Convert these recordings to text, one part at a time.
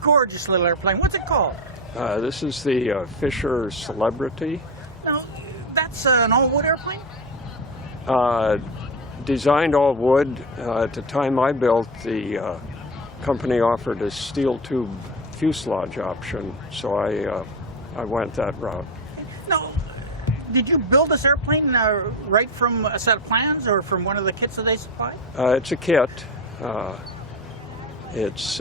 gorgeous little airplane. What's it called? This is the Fisher Celebrity. Now, that's an all-wood airplane? Designed all wood. At the time I built, the company offered a steel tube fuselage option, so I went that route. Now, did you build this airplane right from a set of plans or from one of the kits that they supplied? It's a kit. It's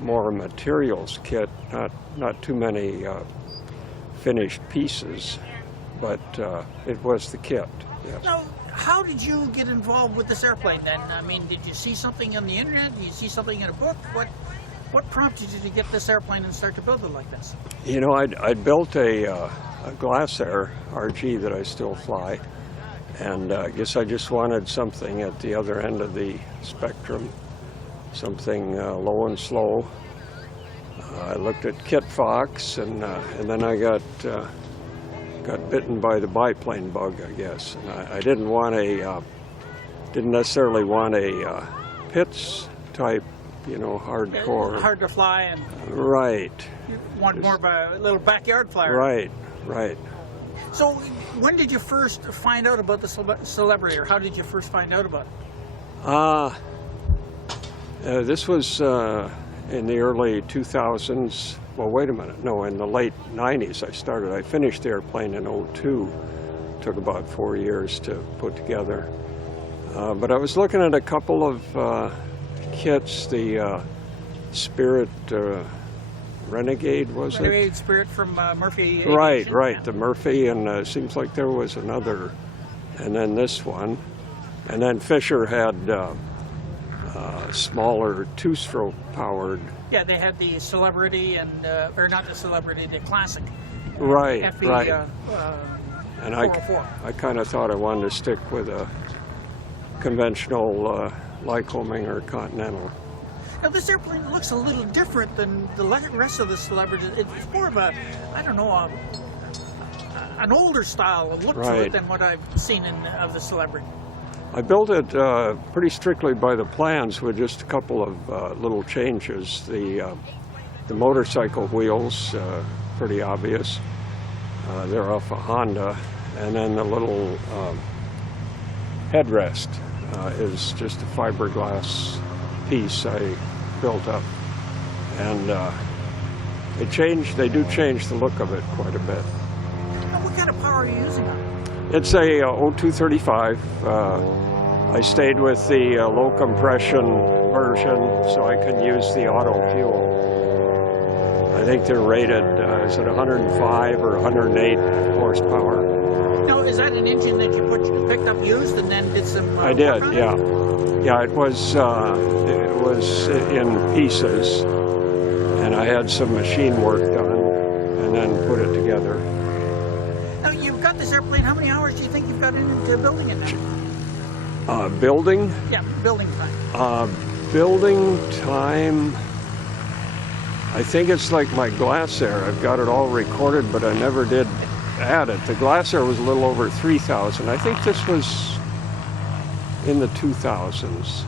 more a materials kit, not too many finished pieces, but it was the kit, yes. Now, how did you get involved with this airplane then? I mean, did you see something on the internet? Did you see something in a book? What prompted you to get this airplane and start to build it like this? You know, I built a Glasair RG that I still fly, and I guess I just wanted something at the other end of the spectrum, something low and slow. I looked at Kit Fox, and then I got bitten by the biplane bug, I guess. And I didn't necessarily want a Pitts type, you know, hardcore. Hard to fly, and right. You want more of a little backyard flyer. Right, right. So, when did you first find out about the Celebrity, or how did you first find out about it? This was in the early 2000s. Well, wait a minute. No, in the late 90s I started. I finished the airplane in '02. Took about 4 years to put together. But I was looking at a couple of kits, the Spirit Renegade, was it? Renegade Spirit from Murphy Aviation. Right, Yeah. the Murphy, and it seems like there was another, and then this one. And then Fisher had smaller two-stroke powered. Yeah, they had the Celebrity and, or not the Celebrity, the Classic. Right, FE, right. And 404. I kind of thought I wanted to stick with a conventional Lycoming or Continental. Now, this airplane looks a little different than the rest of the Celebrities. It's more of a, I don't know, an older style look to Right. it than what I've seen of the Celebrity. I built it pretty strictly by the plans with just a couple of little changes. The motorcycle wheels, pretty obvious. They're off a Honda. And then the little headrest is just a fiberglass piece I built up. And they do change the look of it quite a bit. Now, what kind of power are you using on it? It's a 0235. I stayed with the low compression version so I could use the auto fuel. I think they're rated, is it 105 or 108 horsepower? Now, is that an engine that you picked up used and then did some I did, work on yeah. it? Yeah, it was in pieces, and I had some machine work done and then put it together. Now, you've got this airplane. How many hours do you think you've got into building it now? Building? Yeah, building time. Building time, I think it's like my Glasair. I've got it all recorded, but I never did add it. The Glasair was a little over 3,000. I think this was in the 2000s.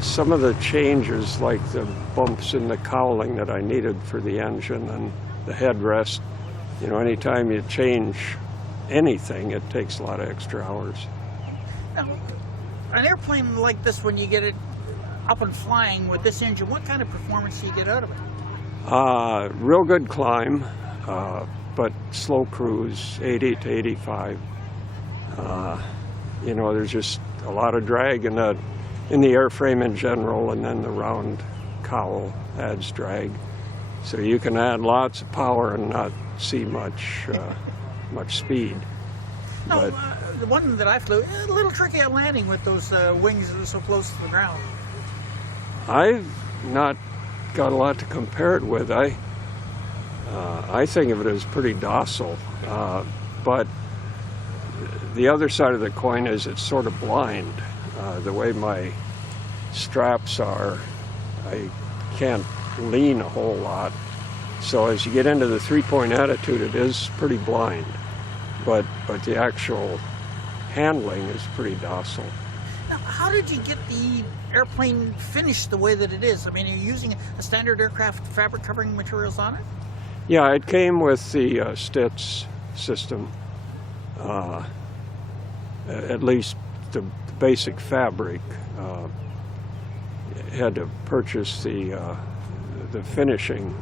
Some of the changes, like the bumps in the cowling that I needed for the engine and the headrest, you know, anytime you change anything, it takes a lot of extra hours. Now, an airplane like this, when you get it up and flying with this engine, what kind of performance do you get out of it? Real good climb, but slow cruise, 80 to 85. You know, there's just a lot of drag in the airframe in general, and then the round cowl adds drag. So you can add lots of power and not see much speed. No, But the one that I flew, a little tricky at landing with those wings that are so close to the ground. I've not got a lot to compare it with. I think of it as pretty docile, but the other side of the coin is it's sort of blind. The way my straps are, I can't lean a whole lot. So as you get into the three-point attitude, it is pretty blind, but the actual handling is pretty docile. Now, how did you get the airplane finished the way that it is? I mean, are you using a standard aircraft fabric covering materials on it? Yeah, it came with the Stitz system. At least the basic fabric. Had to purchase the finishing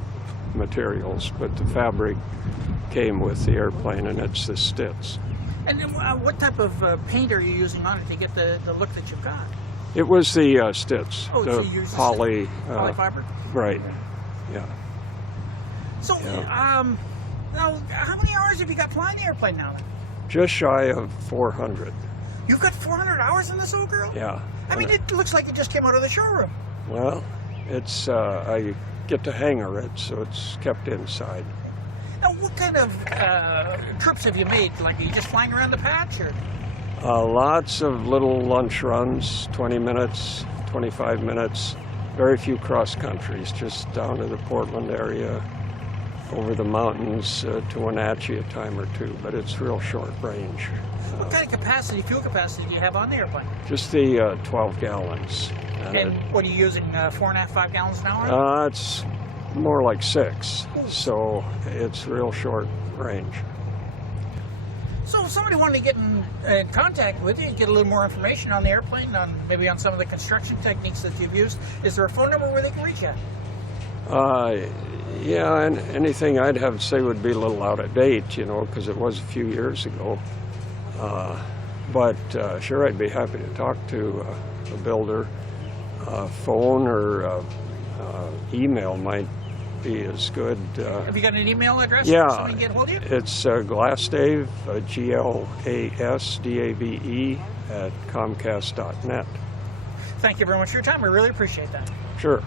materials, but the fabric came with the airplane, and it's the Stitz. And then, what type of paint are you using on it to get the look that you've got? It was the Stitz, Oh, the so you use poly. Polyfiber? Right. Yeah. So, now, how many hours have you got flying the airplane now? Just shy of 400. You've got 400 hours in this old girl? Yeah. I mean, it looks like it just came out of the showroom. Well, it's I get to hangar it, so it's kept inside. Now, what kind of trips have you made? Like, are you just flying around the patch, or? Lots of little lunch runs, 20 minutes, 25 minutes. Very few cross countries, just down to the Portland area, over the mountains to Wenatchee a time or two, but it's real short range. What kind of capacity, fuel capacity, do you have on the airplane? Just the 12 gallons. And what are you using, 4.5, 5 gallons an hour? It's more like 6, so it's real short range. So if somebody wanted to get in contact with you and get a little more information on the airplane, maybe on some of the construction techniques that you've used, is there a phone number where they can reach you? Yeah, and anything I'd have to say would be a little out of date, because it was a few years ago. But sure, I'd be happy to talk to a builder. Phone or email might be as good. Have you got an email address? Yeah, So we can get hold of you? it's Glasdave, GLASDAVE @comcast.net. Thank you very much for your time. I really appreciate that. Sure.